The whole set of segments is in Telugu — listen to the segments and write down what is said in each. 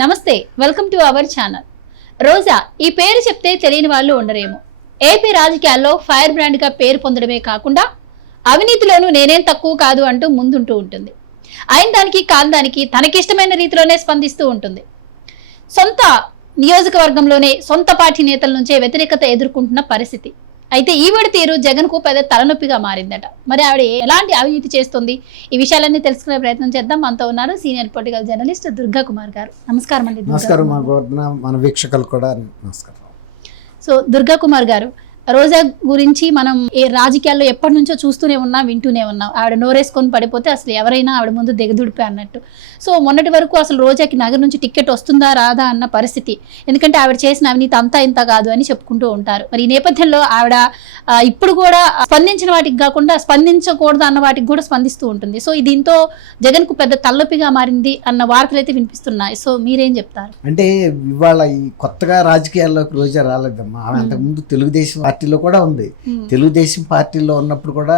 నమస్తే, వెల్కమ్ టు అవర్ ఛానల్. రోజా ఈ పేరు చెప్తే తెలియని వాళ్ళు ఉండరేమో. ఏపీ రాజకీయాల్లో ఫైర్ బ్రాండ్ గా పేరు పొందడమే కాకుండా అవినీతిలోనూ నేనేం తక్కువ కాదు అంటూ ముందుంటూ ఉంటుంది. అయిన దానికి కాని దానికి తనకిష్టమైన రీతిలోనే స్పందిస్తూ ఉంటుంది. సొంత నియోజకవర్గంలోనే సొంత పార్టీ నేతల నుంచే వ్యతిరేకత ఎదుర్కొంటున్న పరిస్థితి. అయితే ఈవిడ తీరు జగన్ కు పెద్ద తలనొప్పిగా మారిందట. మరి ఆవిడ ఎలాంటి అవినీతి చేస్తుంది, ఈ విషయాలన్నీ తెలుసుకునే ప్రయత్నం చేద్దాం. మనతో ఉన్నారు senior political journalist Durga Kumar గారు. నమస్కారం అండి. నమస్కారం మన వీక్షకులు కూడా నమస్కారం. సో దుర్గా కుమార్ గారు, రోజా గురించి మనం ఏ రాజకీయాల్లో ఎప్పటి నుంచో చూస్తూనే ఉన్నాం, వింటూనే ఉన్నాం. ఆవిడ నోరేసుకొని పడిపోతే అసలు ఎవరైనా ఆవిడ ముందు దిగదుడిపే అన్నట్టు. సో మొన్నటి వరకు అసలు రోజాకి నగర్ నుంచి టికెట్ వస్తుందా రాదా అన్న పరిస్థితి. ఎందుకంటే ఆవిడ చేసిన అవినీతి అంతా ఇంత కాదు అని చెప్పుకుంటూ ఉంటారు. మరి ఈ నేపథ్యంలో ఆవిడ ఇప్పుడు కూడా స్పందించిన వాటికి కాకుండా స్పందించకూడదు అన్న వాటికి కూడా స్పందిస్తూ ఉంటుంది. సో దీంతో జగన్ కు పెద్ద తలనొప్పిగా మారింది అన్న వార్తలు అయితే వినిపిస్తున్నాయి. సో మీరేం చెప్తారు? అంటే ఇవాళ ఈ కొత్తగా రాజకీయాల్లోకి రోజా రాలేదమ్మా. ఆమె అంతకుముందు తెలుగుదేశం పార్టీలో కూడా ఉంది. తెలుగుదేశం పార్టీలో ఉన్నప్పుడు కూడా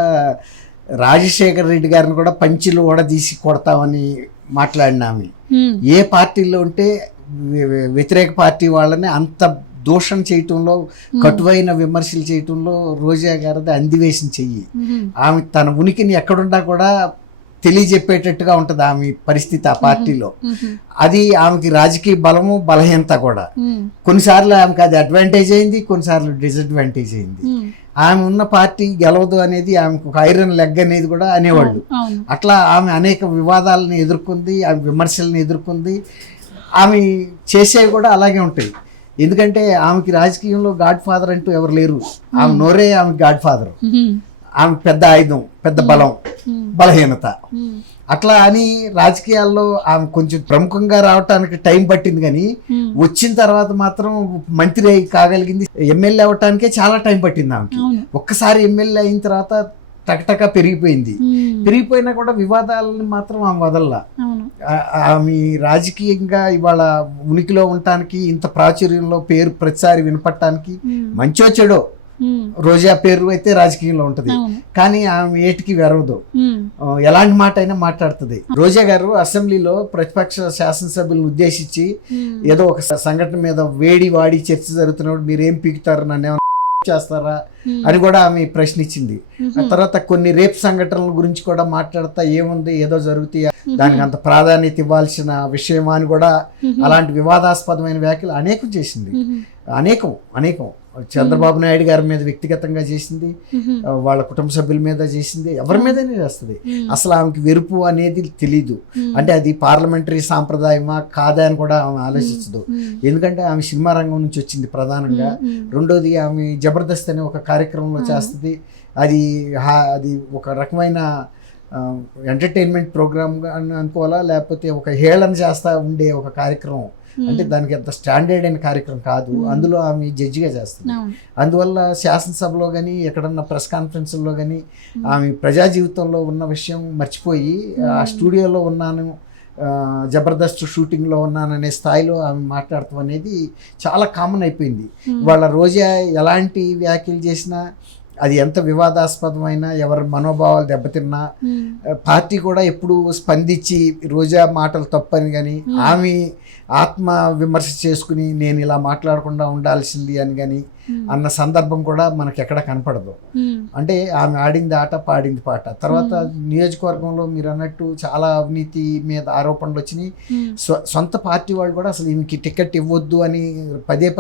రాజశేఖర రెడ్డి గారిని కూడా పంచిలు ఓడదీసి కొడతామని మాట్లాడిన ఆమె. ఏ పార్టీలో ఉంటే వ్యతిరేక పార్టీ వాళ్ళని అంత దూషణ చేయటంలో, కటువైన విమర్శలు చేయటంలో రోజా గారిది అందివేసిన చెయ్యి. ఆమె తన ఉనికిని ఎక్కడున్నా కూడా తెలియజెప్పేటట్టుగా ఉంటుంది ఆమె పరిస్థితి ఆ పార్టీలో. అది ఆమెకి రాజకీయ బలము బలహీనత కూడా. కొన్నిసార్లు ఆమెకి అది అడ్వాంటేజ్ అయింది, కొన్నిసార్లు డిసడ్వాంటేజ్ అయింది. ఆమె ఉన్న పార్టీ గెలవదు అనేది ఆమెకు ఒక ఐరన్ లెగ్ అనేది కూడా అనేవాళ్ళు. అట్లా ఆమె అనేక వివాదాలను ఎదుర్కొంది, ఆమె విమర్శలను ఎదుర్కొంది. ఆమె చేసేవి కూడా అలాగే ఉంటాయి. ఎందుకంటే ఆమెకి రాజకీయంలో గాడ్ ఫాదర్ అంటూ ఎవరు లేరు. ఆమె నోరే ఆమె గాడ్ ఫాదర్. ఆమె పెద్ద ఆయుధం, పెద్ద బలం, బలహీనత. అట్లా అని రాజకీయాల్లో ఆమె కొంచెం ప్రముఖంగా రావటానికి టైం పట్టింది, కానీ వచ్చిన తర్వాత మాత్రం మంత్రి కాగలిగింది. ఎమ్మెల్యే అవటానికే చాలా టైం పట్టింది ఆమెకి. ఒక్కసారి ఎమ్మెల్యే అయిన తర్వాత టకటక పెరిగిపోయింది. పెరిగిపోయినా కూడా వివాదాలని మాత్రం ఆమె వదల్లా. ఆమె రాజకీయంగా ఇవాళ ఉనికిలో ఉండటానికి, ఇంత ప్రాచుర్యంలో పేరు ప్రతిసారి వినపడటానికి, మంచో చెడో రోజా పేరు అయితే రాజకీయంలో ఉంటది, కానీ ఆమె ఏటికి వెరవదు. ఎలాంటి మాట అయినా మాట్లాడుతుంది. రోజా గారు అసెంబ్లీలో ప్రతిపక్ష శాసనసభ్యులను ఉద్దేశించి ఏదో ఒక సంఘటన మీద వేడి వాడి చర్చ జరుగుతున్నప్పుడు మీరేం పీకుతారు, నన్ను ఏమైనా చేస్తారా అని కూడా ఆమె ప్రశ్నించింది. ఆ తర్వాత కొన్ని రేప్ సంఘటనల గురించి కూడా మాట్లాడతా, ఏముంది ఏదో జరుగుతాయి, దానికి అంత ప్రాధాన్యత ఇవ్వాల్సిన విషయమా అని కూడా అలాంటి వివాదాస్పదమైన వ్యాఖ్యలు అనేకం చేసింది. అనేకం చంద్రబాబు నాయుడు గారి మీద వ్యక్తిగతంగా చేసింది, వాళ్ళ కుటుంబ సభ్యుల మీద చేసింది, ఎవరి మీదనే చేస్తుంది. అసలు ఆమెకి వెరుపు అనేది తెలీదు. అంటే అది పార్లమెంటరీ సాంప్రదాయమా కాదా అని కూడా ఆమె ఆలోచించదు. ఎందుకంటే ఆమె సినిమా రంగం నుంచి వచ్చింది ప్రధానంగా. రెండోది ఆమె జబర్దస్త్ అనే ఒక కార్యక్రమంలో చేస్తుంది. అది ఒక రకమైన ఎంటర్టైన్మెంట్ ప్రోగ్రామ్గా అనుకోవాలా, లేకపోతే ఒక హేళన చేస్తా ఉండే ఒక కార్యక్రమం. అంటే దానికి అంత స్టాండర్డ్ అయిన కార్యక్రమం కాదు. అందులో ఆమె జడ్జిగా చేస్తుంది. అందువల్ల శాసనసభలో కానీ ఎక్కడన్నా ప్రెస్ కాన్ఫరెన్స్లో కానీ ఆమె ప్రజా జీవితంలో ఉన్న విషయం మర్చిపోయి ఆ స్టూడియోలో ఉన్నాను, జబర్దస్త్ షూటింగ్లో ఉన్నాననే స్థాయిలో ఆమె మాట్లాడటం అనేది చాలా కామన్ అయిపోయింది. వాళ్ళ రోజా ఎలాంటి వ్యాఖ్యలు చేసినా, అది ఎంత వివాదాస్పదమైనా, ఎవరి మనోభావాలు దెబ్బతిన్నా పార్టీ కూడా ఎప్పుడు స్పందించి రోజా మాటలు తప్పని కానీ, ఆమె ఆత్మ విమర్శ చేసుకుని నేను ఇలా మాట్లాడకుండా ఉండాల్సింది అని కానీ అన్న సందర్భం కూడా మనకి ఎక్కడ కనపడదు. అంటే ఆమె ఆడింది ఆట, పాడింది పాట. తర్వాత నియోజకవర్గంలో మీరు అన్నట్టు చాలా అవినీతి మీద ఆరోపణలు వచ్చినాయి. సొంత పార్టీ వాళ్ళు కూడా అసలు ఈమెకి టికెట్ ఇవ్వద్దు అని పదే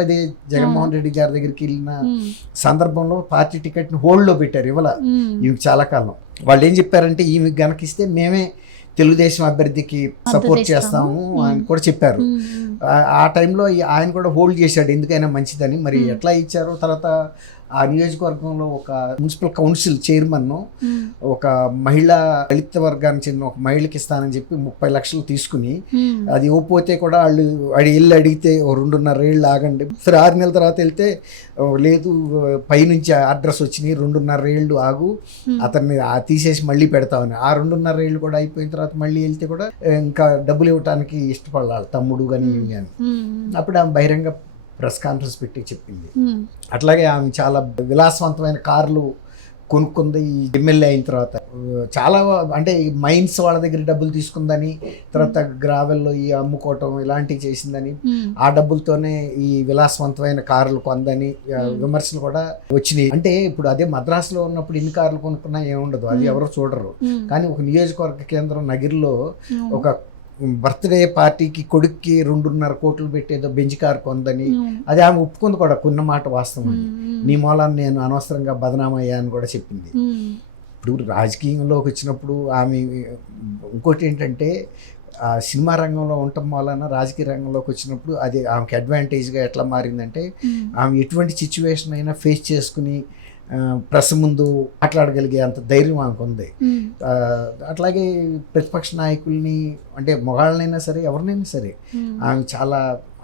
జగన్మోహన్ రెడ్డి గారి దగ్గరికి వెళ్ళిన సందర్భంలో పార్టీ టికెట్ని హోల్డ్లో పెట్టారు, ఇవ్వాల ఈమెకి చాలా కాలం. వాళ్ళు ఏం చెప్పారంటే ఈమెకి గనకిస్తే మేమే తెలుగుదేశం అభ్యర్థికి సపోర్ట్ చేస్తాము అని కూడా చెప్పారు. ఆ టైంలో ఆయన కూడా హోల్డ్ చేశాడు, ఎందుకైనా మంచిదని. మరి ఎట్లా ఇచ్చారో తర్వాత ఆ నియోజకవర్గంలో ఒక మున్సిపల్ కౌన్సిల్ చైర్మన్ ఒక మహిళా దళిత వర్గానికి చెందిన ఒక మహిళకి ఇస్తానని చెప్పి 30 లక్షలు తీసుకుని, అది ఇవ్వకపోతే కూడా వాళ్ళు వెళ్ళి అడిగితే 2.5 ఏళ్ళు ఆగండి, 6 నెలల తర్వాత వెళ్తే లేదు పైనుంచి అడ్రస్ వచ్చినాయి 2.5 ఏళ్ళు ఆగు, అతన్ని తీసేసి మళ్ళీ పెడతామని. ఆ 2.5 ఏళ్ళు కూడా అయిపోయిన తర్వాత మళ్ళీ వెళ్తే కూడా ఇంకా డబ్బులు ఇవ్వటానికి ఇష్టపడాలి తమ్ముడు కానీ ఇవి కానీ. అప్పుడు ఆమె బహిరంగ ప్రెస్ కాన్ఫరెన్స్ పెట్టి చెప్పింది. అట్లాగే ఆమె చాలా విలాసవంతమైన కార్లు కొనుక్కుంది ఈ ఎమ్మెల్యే అయిన తర్వాత. చాలా అంటే ఈ మైన్స్ వాళ్ళ దగ్గర డబ్బులు తీసుకుందని, తర్వాత గ్రావెల్లో ఈ అమ్ముకోవటం ఇలాంటివి చేసిందని, ఆ డబ్బులతోనే ఈ విలాసవంతమైన కార్లు కొందని విమర్శలు కూడా వచ్చినాయి. అంటే ఇప్పుడు అదే మద్రాసులో ఉన్నప్పుడు ఇన్ని కార్లు కొనుక్కున్నా ఏముండదు, అది ఎవరు చూడరు. కానీ ఒక నియోజకవర్గ కేంద్రం నగిరిలో ఒక బర్త్డే పార్టీకి కొడుక్కి 2.5 కోట్లు పెట్టేదో బెంచ్ కార్ కొందని, అది ఆమె ఒప్పుకుంది కూడా, కొన్న మాట వాస్తవం అని. నీ మూలాన్ని నేను అనవసరంగా బదనామయ్యా అని కూడా చెప్పింది. ఇప్పుడు రాజకీయంలోకి వచ్చినప్పుడు ఆమె ఇంకోటి ఏంటంటే ఆ సినిమా రంగంలో ఉండటం వలన రాజకీయ రంగంలోకి వచ్చినప్పుడు అది ఆమెకి అడ్వాంటేజ్గా ఎట్లా మారిందంటే, ఆమె ఎటువంటి సిచ్యువేషన్ అయినా ఫేస్ చేసుకుని ప్రెస్ ముందు మాట్లాడగలిగే అంత ధైర్యం ఆమెకు ఉంది. అట్లాగే ప్రతిపక్ష నాయకుల్ని, అంటే మగాళ్ళనైనా సరే ఎవరినైనా సరే, ఆమె చాలా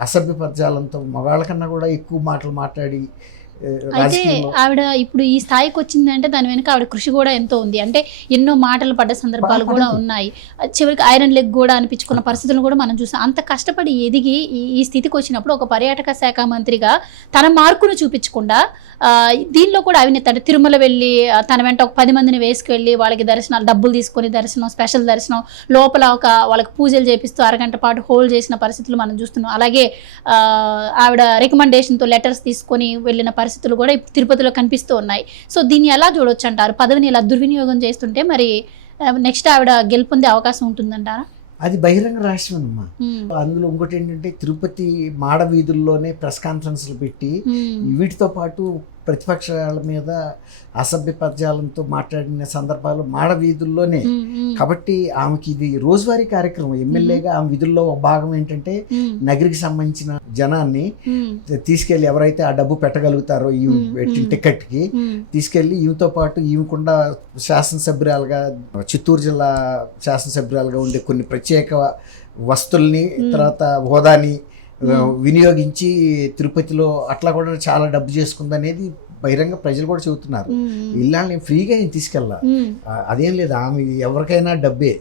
అసభ్య పద్యాలంతో మగాళ్ళ కన్నా కూడా ఎక్కువ మాటలు మాట్లాడి అయితే ఆవిడ ఇప్పుడు ఈ స్థాయికి వచ్చిందంటే దాని వెనుక ఆవిడ కృషి కూడా ఎంతో ఉంది. అంటే ఎన్నో మాటలు పడ్డ సందర్భాలు కూడా ఉన్నాయి. చివరికి ఐరన్ లెగ్ కూడా అనిపించుకున్న పరిస్థితులను కూడా మనం చూసాం. అంత కష్టపడి ఎదిగి ఈ స్థితికి వచ్చినప్పుడు ఒక పర్యాటక శాఖ మంత్రిగా తన మార్కును చూపించకుండా దీనిలో కూడా అవినీతి, అంటే తిరుమల వెళ్ళి తన వెంట ఒక 10 మందిని వేసుకెళ్ళి వాళ్ళకి దర్శనాలు, డబ్బులు తీసుకొని దర్శనం, స్పెషల్ దర్శనం, లోపల వాళ్ళకి పూజలు చేపిస్తూ అరగంట పాటు హోల్డ్ చేసిన పరిస్థితులు మనం చూస్తున్నాం. అలాగే ఆవిడ రికమెండేషన్తో లెటర్స్ తీసుకొని వెళ్ళిన పరిస్థితులు కూడా ఇప్పుడు తిరుపతిలో కనిపిస్తూ ఉన్నాయి. సో దీన్ని ఎలా చూడొచ్చు అంటారు? పదవిని ఇలా దుర్వినియోగం చేస్తుంటే మరి నెక్స్ట్ ఆవిడ గెలుపొందే అవకాశం ఉంటుందంటారా? అది బహిరంగ రహస్యం అమ్మా. అందులో ఇంకోటి ఏంటంటే, తిరుపతి మాడ వీధుల్లోనే ప్రెస్ కాన్ఫరెన్స్లు పెట్టి వీటితో పాటు ప్రతిపక్షాల మీద అసభ్య పద్యాలంతో మాట్లాడిన సందర్భాలు మాడ వీధుల్లోనే. కాబట్టి ఆమెకి ఇది రోజువారీ కార్యక్రమం. ఎమ్మెల్యేగా ఆమె విధుల్లో ఒక భాగం ఏంటంటే, నగరికి సంబంధించిన జనాన్ని తీసుకెళ్లి, ఎవరైతే ఆ డబ్బు పెట్టగలుగుతారో ఈ పెట్టిన టికెట్కి తీసుకెళ్లి, ఈమెతో పాటు ఈమెకుండా శాసనసభ్యురాలుగా, చిత్తూరు జిల్లా శాసనసభ్యురాలుగా ఉండే కొన్ని ప్రత్యేక వస్తువుల్ని, తర్వాత హోదాని వినియోగించి తిరుపతిలో అట్లా కూడా చాలా డబ్బు చేసుకుందనేది బహిరంగ ప్రజలు కూడా చెబుతున్నారు. ఇళ్ళని ఫ్రీగా ఏం తీసుకెళ్ళా, అదేం లేదు. ఆమె ఎవరికైనా డబ్బే.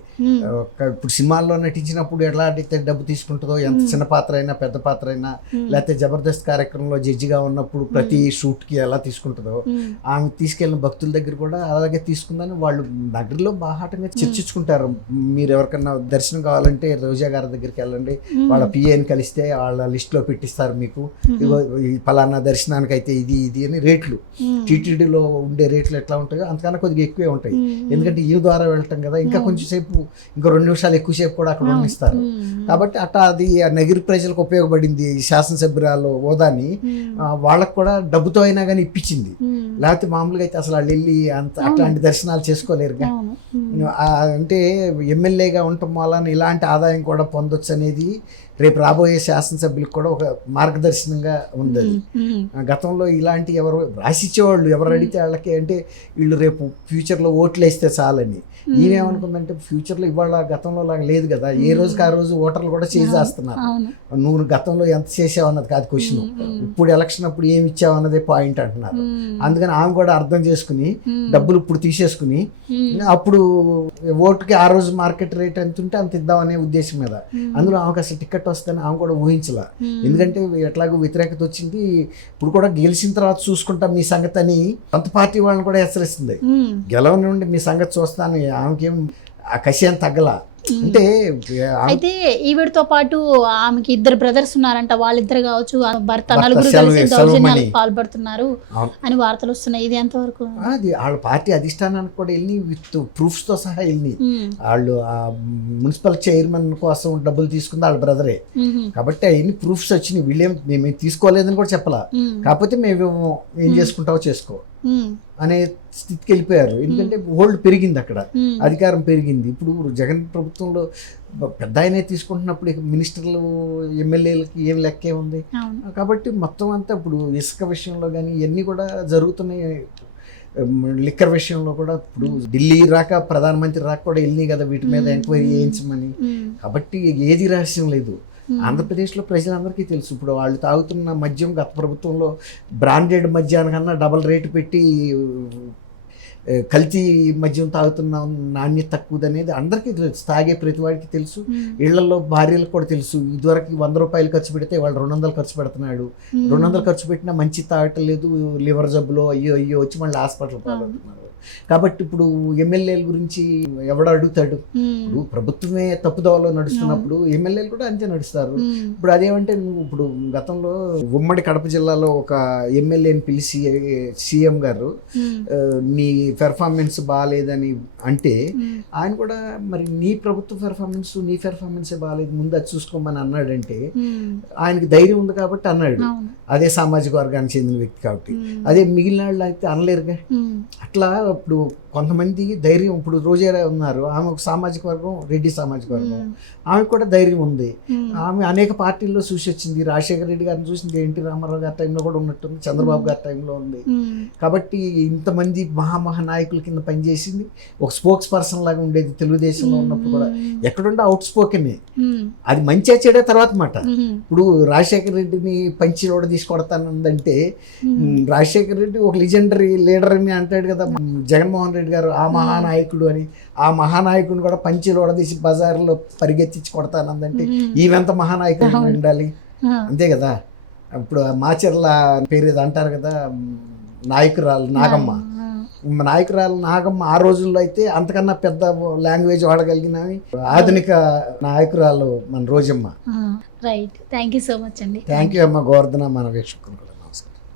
ఇప్పుడు సినిమాల్లో నటించినప్పుడు ఎట్లా అయితే డబ్బు తీసుకుంటుందో, ఎంత చిన్న పాత్ర అయినా పెద్ద పాత్ర అయినా, లేకపోతే జబర్దస్త్ కార్యక్రమంలో జడ్జిగా ఉన్నప్పుడు ప్రతి షూట్కి ఎలా తీసుకుంటుందో, ఆమె తీసుకెళ్ళిన భక్తుల దగ్గర కూడా అలాగే తీసుకుందని వాళ్ళు నగరంలో బాహాటంగా చర్చించుకుంటారు. మీరు ఎవరికన్నా దర్శనం కావాలంటే రోజా గారి దగ్గరికి వెళ్ళండి, వాళ్ళ పిఏని కలిస్తే వాళ్ళ లిస్ట్లో పెట్టిస్తారు మీకు, పలానా దర్శనానికి అయితే ఇది ఇది అని రేట్లు, టీటీడీలో ఉండే రేట్లు ఎట్లా ఉంటాయో అంతకన్నా కొద్దిగా ఎక్కువే ఉంటాయి. ఎందుకంటే ఈ ద్వారా వెళ్ళటం కదా, ఇంకా కొంచెం సేపు, ఇంకో 2 నిమిషాలు ఎక్కువసేపు కూడా అక్కడ ఉండిస్తారు. కాబట్టి అట్లా అది నగిరి ప్రజలకు ఉపయోగపడింది. శాసనసభ్యురాలు హోదాని వాళ్ళకు కూడా డబ్బుతో అయినా కానీ ఇప్పించింది. లేకపోతే మామూలుగా అయితే అసలు వాళ్ళు వెళ్ళి అట్లాంటి దర్శనాలు చేసుకోలేరుగా. అంటే ఎమ్మెల్యేగా ఉండటం వలన ఇలాంటి ఆదాయం కూడా పొందొచ్చు అనేది రేపు రాబోయే శాసనసభ్యులకు కూడా ఒక మార్గదర్శనంగా ఉంది. గతంలో ఇలాంటి ఎవరు రాసిచ్చేవాళ్ళు, ఎవరు అడిగితే వాళ్ళకి, అంటే వీళ్ళు రేపు ఫ్యూచర్లో ఓట్లు వేస్తే చాలని. ఈయనేమనుకుందంటే, ఫ్యూచర్లో ఇవాళ గతంలో లాగా లేదు కదా, ఏ రోజుకి ఆ రోజు ఓటర్లు కూడా చేసేస్తున్నారు. నువ్వు గతంలో ఎంత చేసావు అన్నది కాదు క్వశ్చన్, ఇప్పుడు ఎలక్షన్ అప్పుడు ఏమి ఇచ్చావు అన్నదే పాయింట్ అంటున్నారు. అందుకని ఆమె కూడా అర్థం చేసుకుని డబ్బులు ఇప్పుడు తీసేసుకుని అప్పుడు ఓటుకి ఆ రోజు మార్కెట్ రేట్ ఎంత ఉంటే అంత ఇద్దామనే ఉద్దేశం మీద. అందులో ఆమెకు అసలు టికెట్ వస్తుందని ఆమె కూడా ఊహించలా. ఎందుకంటే ఎట్లాగో వ్యతిరేకత వచ్చింది, ఇప్పుడు కూడా గెలిచిన తర్వాత చూసుకుంటాం మీ సంగతి అని కొంత పార్టీ వాళ్ళని కూడా హెచ్చరిస్తుంది. గెలవని నుండి మీ సంగతి చూస్తాను, ఆమెకేం ఆ కసి అని తగ్గల. అంటే అయితే ఈవిడతో పాటు ఆమెకి 2 బ్రదర్స్ ఉన్నారంట, వాళ్ళిద్దరు కావచ్చు భర్త, నలుగురు కలిసి దౌర్జన్యాలకు పాల్పడుతున్నారు అని వార్తలు వస్తున్నాయి. ఇది ఎంతవరకు? అది వాళ్ళ పార్టీ అధిష్టానానికి కూడా వెళ్ళి విత్ ప్రూఫ్స్ తో సహా వెళ్ళి, వాళ్ళు ఆ మున్సిపల్ చైర్మన్ కోసం డబ్బులు తీసుకుంది వాళ్ళ బ్రదరే. కాబట్టి అవన్నీ ప్రూఫ్స్ వచ్చినాయి. వీళ్ళేం మేము తీసుకోలేదని కూడా చెప్పాలా, కాకపోతే మేము ఏం చేసుకుంటావో చేసుకో అనే స్థితికి వెళ్ళిపోయారు. ఎందుకంటే హోల్డ్ పెరిగింది, అక్కడ అధికారం పెరిగింది. ఇప్పుడు జగన్ ప్రభుత్వంలో పెద్ద ఆయనే తీసుకుంటున్నప్పుడు మినిస్టర్లు, ఎమ్మెల్యేలకి ఏం లెక్కే ఉంది. కాబట్టి మొత్తం అంతా ఇప్పుడు ఇసుక విషయంలో కానీ ఇవన్నీ కూడా జరుగుతున్నాయి. లిక్కర్ విషయంలో కూడా ఇప్పుడు ఢిల్లీ రాక, ప్రధానమంత్రి రాక కూడా వెళ్ళినాయి కదా వీటి మీద ఎంక్వైరీ చేయించమని. కాబట్టి ఏది రహస్యం లేదు. ఆంధ్రప్రదేశ్లో ప్రజలందరికీ తెలుసు. ఇప్పుడు వాళ్ళు తాగుతున్న మద్యం గత ప్రభుత్వంలో బ్రాండెడ్ మద్యానికన్నా డబల్ రేటు పెట్టి కల్తీ మద్యం తాగుతున్న నాణ్యత తక్కువది అనేది అందరికీ తెలుసు. తాగే ప్రతి వాడికి తెలుసు. ఇళ్లలో భార్యలకు కూడా తెలుసు. ఇదివరకు 100 రూపాయలు ఖర్చు పెడితే వాళ్ళు 200 ఖర్చు పెడుతున్నాడు. 200 ఖర్చు పెట్టినా మంచి తాగటం లేదు, లివర్ జబ్బులో అయ్యో వచ్చి మళ్ళీ హాస్పిటల్ పాలవుతున్నారు. కాబట్టి ఇప్పుడు ఎమ్మెల్యేల గురించి ఎవడు అడుగుతాడు? ఇప్పుడు ప్రభుత్వమే తప్పుదోవలో నడుస్తున్నప్పుడు ఎమ్మెల్యేలు కూడా అంతే నడుస్తారు. ఇప్పుడు అదేమంటే నువ్వు ఇప్పుడు గతంలో ఉమ్మడి కడప జిల్లాలో ఒక ఎమ్మెల్యేని పిలిచి సీఎం గారు నీ పెర్ఫార్మెన్స్ బాగాలేదని అంటే ఆయన కూడా మరి నీ ప్రభుత్వ పెర్ఫార్మెన్స్ నీ పెర్ఫార్మెన్సే బాగాలేదు, ముందు అది చూసుకోమని అన్నాడంటే ఆయనకి ధైర్యం ఉంది కాబట్టి అన్నాడు. అదే సామాజిక వర్గానికి చెందిన వ్యక్తి కాబట్టి. అదే మిగిలిన వాళ్ళు అయితే అనలేరుగా. అట్లా ఇప్పుడు కొంతమంది ధైర్యం, ఇప్పుడు రోజా ఉన్నారు, ఆమె ఒక సామాజిక వర్గం, రెడ్డి సామాజిక వర్గం, ఆమె కూడా ధైర్యం ఉంది. ఆమె అనేక పార్టీల్లో చూసి వచ్చింది. రాజశేఖర రెడ్డి గారిని చూసింది, ఎన్టీ రామారావు గారి టైంలో కూడా ఉన్నట్టుంది, చంద్రబాబు గారి టైంలో ఉంది. కాబట్టి ఇంతమంది మహానాయకుల కింద పనిచేసింది. ఒక స్పోక్స్ పర్సన్ లాగా ఉండేది తెలుగుదేశంలో ఉన్నప్పుడు కూడా. ఎక్కడుండే అవుట్ స్పోకెన్, అది మంచిగా చెడే తర్వాత మాట. ఇప్పుడు రాజశేఖర రెడ్డిని పంచిలోడ తీసుకొడతానందంటే రాజశేఖర రెడ్డి ఒక లిజెండరీ లీడర్ అని అంటాడు కదా జగన్మోహన్ రెడ్డి గారు, ఆ మహానాయకుడు అని. ఆ మహానాయకుడిని కూడా పంచిలోడ తీసి బజార్లో పరిగెత్తించి కొడతానందంటే ఈవెంత మహానాయకుడు ఉండాలి, అంతే కదా. ఇప్పుడు మాచర్ల పేరు ఏదో అంటారు కదా, నాయకురాలు నాగమ్మ. నాయకురాలు నాగమ్మ ఆ రోజుల్లో అయితే అంతకన్నా పెద్ద లాంగ్వేజ్ వాడగలిగినవి ఆధునిక నాయకురాలు మన Rojamma. Right, thank you so much అండి. థ్యాంక్ యూ అమ్మ గోవర్ధన, మన వీక్షకులు.